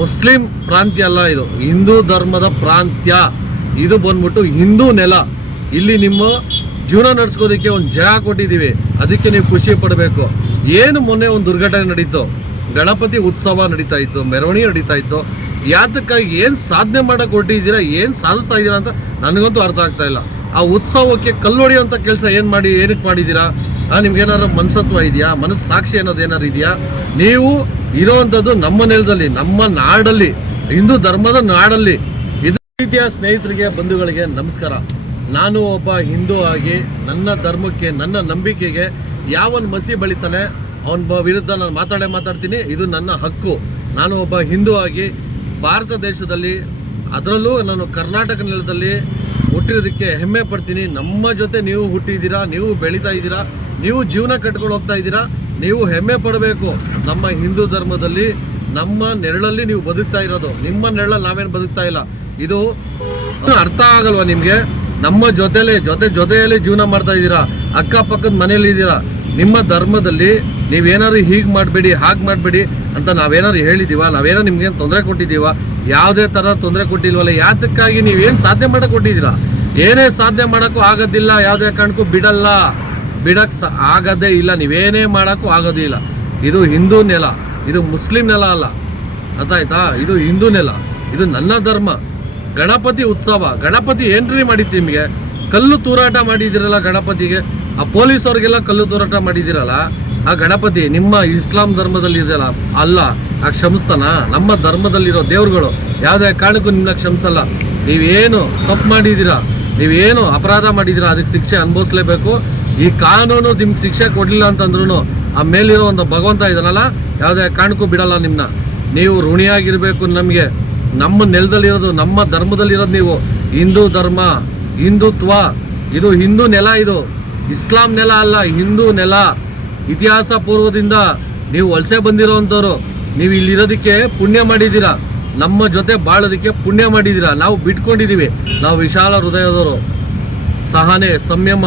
Muslim ಪ್ರಾಂತ್ಯ ಅಲ್ಲ ಇದು. ಹಿಂದೂ ಧರ್ಮದ ಪ್ರಾಂತ್ಯ. ಇದು ಬಂದ್ಬಿಟ್ಟು ಹಿಂದೂ ನೆಲ. ಇಲ್ಲಿ ನಿಮ್ಮ ಜೀವನ ನಡೆಸ್ಕೋದಕ್ಕೆ ಒಂದು ಜಾಗ ಕೊಟ್ಟಿದ್ದೀವಿ. ಅದಕ್ಕೆ ನೀವು ಖುಷಿ ಪಡಬೇಕು. ಏನು ಮೊನ್ನೆ ಒಂದು ದುರ್ಘಟನೆ ನಡೀತು. ಗಣಪತಿ ಉತ್ಸವ ನಡೀತಾ ಇತ್ತು, ಮೆರವಣಿಗೆ ನಡೀತಾ ಇತ್ತು. ಯಾತಕ್ಕಾಗಿ ಏನು ಸಾಧನೆ ಮಾಡಕ್ಕೆ ಹೊರಟಿದ್ದೀರಾ ಏನು ಸಾಧಿಸ್ತಾ ಇದ್ದೀರಾ ಅಂತ ನನಗಂತೂ ಅರ್ಥ ಆಗ್ತಾ ಇಲ್ಲ. ಆ ಉತ್ಸವಕ್ಕೆ ಕಲ್ಲೊಡೆಯುವಂಥ ಕೆಲಸ ಏನು ಮಾಡಿ, ಏನಕ್ಕೆ ಮಾಡಿದ್ದೀರಾ? ನಿಮ್ಗೆ ಏನಾದ್ರು ಮನಸತ್ವ ಇದೆಯಾ? ಮನಸ್ಸು ಸಾಕ್ಷಿ ಅನ್ನೋದು ಏನಾರು ಇದೆಯಾ? ನೀವು ಇರೋವಂಥದ್ದು ನಮ್ಮ ನೆಲದಲ್ಲಿ, ನಮ್ಮ ನಾಡಲ್ಲಿ, ಹಿಂದೂ ಧರ್ಮದ ನಾಡಲ್ಲಿ. ಇದು ರೀತಿಯ ಸ್ನೇಹಿತರಿಗೆ, ಬಂಧುಗಳಿಗೆ ನಮಸ್ಕಾರ. ನಾನು ಒಬ್ಬ ಹಿಂದೂ ಆಗಿ ನನ್ನ ಧರ್ಮಕ್ಕೆ, ನನ್ನ ನಂಬಿಕೆಗೆ ಯಾವನ್ ಮಸಿ ಬೆಳಿತಾನೆ, ಅವನ ವಿರುದ್ಧ ನಾನು ಮಾತಾಡೇ ಮಾತಾಡ್ತೀನಿ. ಇದು ನನ್ನ ಹಕ್ಕು. ನಾನು ಒಬ್ಬ ಹಿಂದೂ ಆಗಿ ಭಾರತ ದೇಶದಲ್ಲಿ, ಅದರಲ್ಲೂ ನಾನು ಕರ್ನಾಟಕ ನೆಲದಲ್ಲಿ ಹುಟ್ಟಿರೋದಕ್ಕೆ ಹೆಮ್ಮೆ ಪಡ್ತೀನಿ. ನಮ್ಮ ಜೊತೆ ನೀವು ಹುಟ್ಟಿದ್ದೀರಾ, ನೀವು ಬೆಳೀತಾ ಇದ್ದೀರಾ, ನೀವು ಜೀವನ ಕಟ್ಕೊಂಡು ಹೋಗ್ತಾ ಇದ್ದೀರಾ, ನೀವು ಹೆಮ್ಮೆ ಪಡಬೇಕು. ನಮ್ಮ ಹಿಂದೂ ಧರ್ಮದಲ್ಲಿ ನಮ್ಮ ನೆರಳಲ್ಲಿ ನೀವು ಬದುಕ್ತಾ ಇರೋದು. ನಿಮ್ಮ ನೆರಳಲ್ಲಿ ನಾವೇನು ಬದುಕ್ತಾ ಇಲ್ಲ. ಇದು ಅರ್ಥ ಆಗಲ್ವಾ ನಿಮಗೆ? ನಮ್ಮ ಜೊತೆಲೆ, ಜೊತೆ, ಜೊತೆಯಲ್ಲಿ ಜೀವನ ಮಾಡ್ತಾ ಇದ್ದೀರಾ? ಅಕ್ಕಪಕ್ಕದ ಮನೆಯಲ್ಲಿ ಇದ್ದೀರಾ? ನಿಮ್ಮ ಧರ್ಮದಲ್ಲಿ ನೀವೇನಾದ್ರು ಹೀಗೆ ಮಾಡಬೇಡಿ, ಹಾಗೆ ಮಾಡಬೇಡಿ ಅಂತ ನಾವೇನಾದ್ರು ಹೇಳಿದ್ದೀವ? ನಾವೇನೋ ನಿಮ್ಗೆ ತೊಂದರೆ ಕೊಟ್ಟಿದ್ದೀವ? ಯಾವುದೇ ಥರ ತೊಂದರೆ ಕೊಟ್ಟಿಲ್ವಲ್ಲ, ಯಾತಕ್ಕಾಗಿ ನೀವೇನು ಸಾಧ್ಯ ಮಾಡೋಕೆ ಕೊಟ್ಟಿದ್ದೀರಾ? ಏನೇ ಸಾಧ್ಯ ಮಾಡೋಕ್ಕೂ ಆಗೋದಿಲ್ಲ, ಯಾವುದೇ ಕಾರಣಕ್ಕೂ ಬಿಡಲ್ಲ. ಬಿಡಕ್ಕೆ ಸ ಆಗೋದೇ ಇಲ್ಲ, ನೀವೇನೇ ಮಾಡೋಕ್ಕೂ ಆಗೋದಿಲ್ಲ ಇದು ಹಿಂದೂ ನೆಲ, ಇದು ಮುಸ್ಲಿಂ ನೆಲ ಅಲ್ಲ. ಅರ್ಥ ಆಯ್ತಾ ಇದು ಹಿಂದೂ ನೆಲ, ಇದು ನನ್ನ ಧರ್ಮ. ಗಣಪತಿ ಉತ್ಸವ, ಗಣಪತಿ ಏನ್ರಿ ಮಾಡಿತ್ತು ನಿಮಗೆ. ಕಲ್ಲು ತೂರಾಟ ಮಾಡಿದಿರಲ್ಲ ಗಣಪತಿಗೆ. ಆ ಪೊಲೀಸ್ ಅವ್ರಿಗೆಲ್ಲ ಕಲ್ಲು ತೂರಾಟ ಮಾಡಿದಿರಲ್ಲ ಆ ಗಣಪತಿ ನಿಮ್ಮ ಇಸ್ಲಾಂ ಧರ್ಮದಲ್ಲಿ ಇದೆಯಲ್ಲ? ಅಲ್ಲ. ಆ ಕ್ಷಮಿಸ್ತಾನ. ನಮ್ಮ ಧರ್ಮದಲ್ಲಿರೋ ದೇವ್ರುಗಳು. ಯಾವುದೇ ಕಾರಣಕ್ಕೂ ನಿಮ್ಮನ್ನ ಕ್ಷಮಿಸಲ್ಲ. ನೀವೇನು ತಪ್ಪು ಮಾಡಿದ್ದೀರಾ? ನೀವೇನು ಅಪರಾಧ ಮಾಡಿದ್ದೀರಾ? ಅದಕ್ಕೆ ಶಿಕ್ಷೆ ಅನುಭವಿಸ್ಲೇಬೇಕು. ಈ ಕಾನೂನು ನಿಮ್ಗೆ ಶಿಕ್ಷೆ ಕೊಡಲಿಲ್ಲ ಅಂತಂದ್ರೂ ಆ ಮೇಲಿರೋ ಒಂದು ಭಗವಂತ ಇದನ್ನಲ್ಲ ಯಾವುದೇ ಕಾರಣಕ್ಕೂ ಬಿಡಲ್ಲ ನಿಮ್ಮನ್ನ ನೀವು ಋಣಿಯಾಗಿರಬೇಕು ನಮಗೆ. ನಮ್ಮ ನೆಲದಲ್ಲಿರೋದು, ನಮ್ಮ ಧರ್ಮದಲ್ಲಿರೋದು ನೀವು. ಹಿಂದೂ ಧರ್ಮ, ಹಿಂದುತ್ವ. ಇದು ಹಿಂದೂ ನೆಲ ಇದು. ಇಸ್ಲಾಂ ನೆಲ ಅಲ್ಲ, ಹಿಂದೂ ನೆಲ. ಇತಿಹಾಸ ಪೂರ್ವದಿಂದ ನೀವು ವಲಸೆ ಬಂದಿರೋವಂಥವ್ರು ನೀವು ಇಲ್ಲಿರೋದಕ್ಕೆ ಪುಣ್ಯ ಮಾಡಿದ್ದೀರಾ? ನಮ್ಮ ಜೊತೆ ಬಾಳೋದಕ್ಕೆ ಪುಣ್ಯ ಮಾಡಿದ್ದೀರಾ? ನಾವು ಬಿಟ್ಕೊಂಡಿದ್ದೀವಿ. ನಾವು ವಿಶಾಲ ಹೃದಯದವರು. ಸಹನೆ, ಸಂಯಮ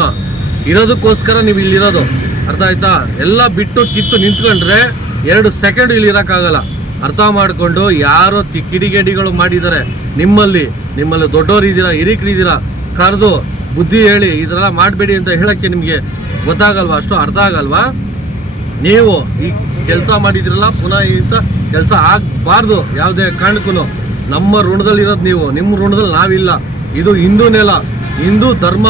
ಇರೋದಕ್ಕೋಸ್ಕರ ನೀವು ಇಲ್ಲಿರೋದು. ಅರ್ಥ ಆಯ್ತಾ? ಎಲ್ಲ ಬಿಟ್ಟು ಕಿತ್ತು ನಿಂತ್ಕೊಂಡ್ರೆ ಎರಡು ಸೆಕೆಂಡ್ ಇಲ್ಲಿ ಇರೋಕ್ಕಾಗಲ್ಲ. ಅರ್ಥ ಮಾಡಿಕೊಂಡು ಯಾರೋ ತಿ- ಕಿಡಿಗೇಡಿಗಳು ಮಾಡಿದ್ದಾರೆ. ನಿಮ್ಮಲ್ಲಿ ನಿಮ್ಮಲ್ಲಿ ದೊಡ್ಡವರಿದ್ದೀರಾ ಹಿರಿಕರಿದ್ದೀರಾ ಕರೆದು ಬುದ್ಧಿ ಹೇಳಿ ಇದೆಲ್ಲ ಮಾಡಬೇಡಿ ಅಂತ ಹೇಳೋಕ್ಕೆ ನಿಮಗೆ ಗೊತ್ತಾಗಲ್ವಾ? ಅಷ್ಟು ಅರ್ಥ ಆಗಲ್ವಾ? ನೀವು ಈ ಕೆಲಸ ಮಾಡಿದ್ರಲ್ಲ, ಪುನಃ ಇಂಥ ಕೆಲಸ ಆಗಬಾರ್ದು, ಯಾವುದೇ ಕಾರಣಕ್ಕೂ. ನಮ್ಮ ಋಣದಲ್ಲಿರೋದು ನೀವು, ನಿಮ್ಮ ಋಣದಲ್ಲಿ ನಾವಿಲ್ಲ. ಇದು ಹಿಂದೂ ನೆಲ, ಹಿಂದೂ ಧರ್ಮ,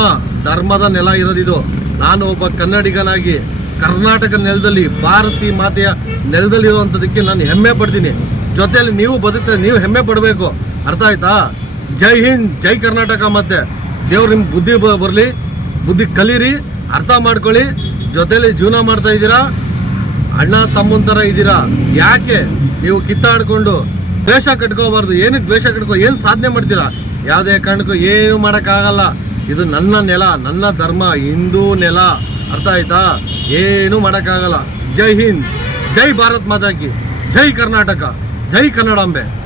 ಧರ್ಮದ ನೆಲ ಇರೋದಿದು ನಾನು ಒಬ್ಬ ಕನ್ನಡಿಗನಾಗಿ ಕರ್ನಾಟಕ ನೆಲದಲ್ಲಿ, ಭಾರತಿ ಮಾತೆಯ ನೆಲದಲ್ಲಿರುವಂಥದ್ದಕ್ಕೆ ನಾನು ಹೆಮ್ಮೆ ಪಡ್ತೀನಿ. ಜೊತೆಯಲ್ಲಿ ನೀವು ಬದುಕ್ತಾ, ನೀವು ಹೆಮ್ಮೆ ಪಡಬೇಕು. ಅರ್ಥ ಆಯ್ತಾ? ಜೈ ಹಿಂದ್, ಜೈ ಕರ್ನಾಟಕ ಮತ್ತೆ. ದೇವ್ರು ನಿಮ್ಮ ಬುದ್ಧಿ ಬರಲಿ, ಬುದ್ಧಿ ಕಲೀರಿ, ಅರ್ಥ ಮಾಡ್ಕೊಳ್ಳಿ. ಜೊತೆಯಲ್ಲಿ ಜೀವನ ಮಾಡ್ತಾ ಇದ್ದೀರಾ? ಅಣ್ಣ ತಮ್ಮನ ಥರ ಇದ್ದೀರಾ? ಯಾಕೆ ನೀವು ಕಿತ್ತಾಡ್ಕೊಂಡು ದ್ವೇಷ ಕಟ್ಕೋಬಾರ್ದು? ಏನಕ್ಕೆ ದ್ವೇಷ ಕಟ್ಕೋ? ಏನು ಸಾಧನೆ ಮಾಡ್ತೀರಾ? ಯಾವುದೇ ಕಾರಣಕ್ಕೂ ಏನು ಮಾಡೋಕ್ಕಾಗಲ್ಲ. ಇದು ನನ್ನ ನೆಲ, ನನ್ನ ಧರ್ಮ, ಹಿಂದೂ ನೆಲ. ಅರ್ಥ ಆಯ್ತಾ? ಏನು ಮಾಡೋಕ್ಕಾಗಲ್ಲ. ಜೈ ಹಿಂದ್. ಜೈ ಭಾರತ್ ಮಾತಾಕಿ ಜೈ ಕರ್ನಾಟಕ. ಜೈ ಕನ್ನಡಾಂಬೆ.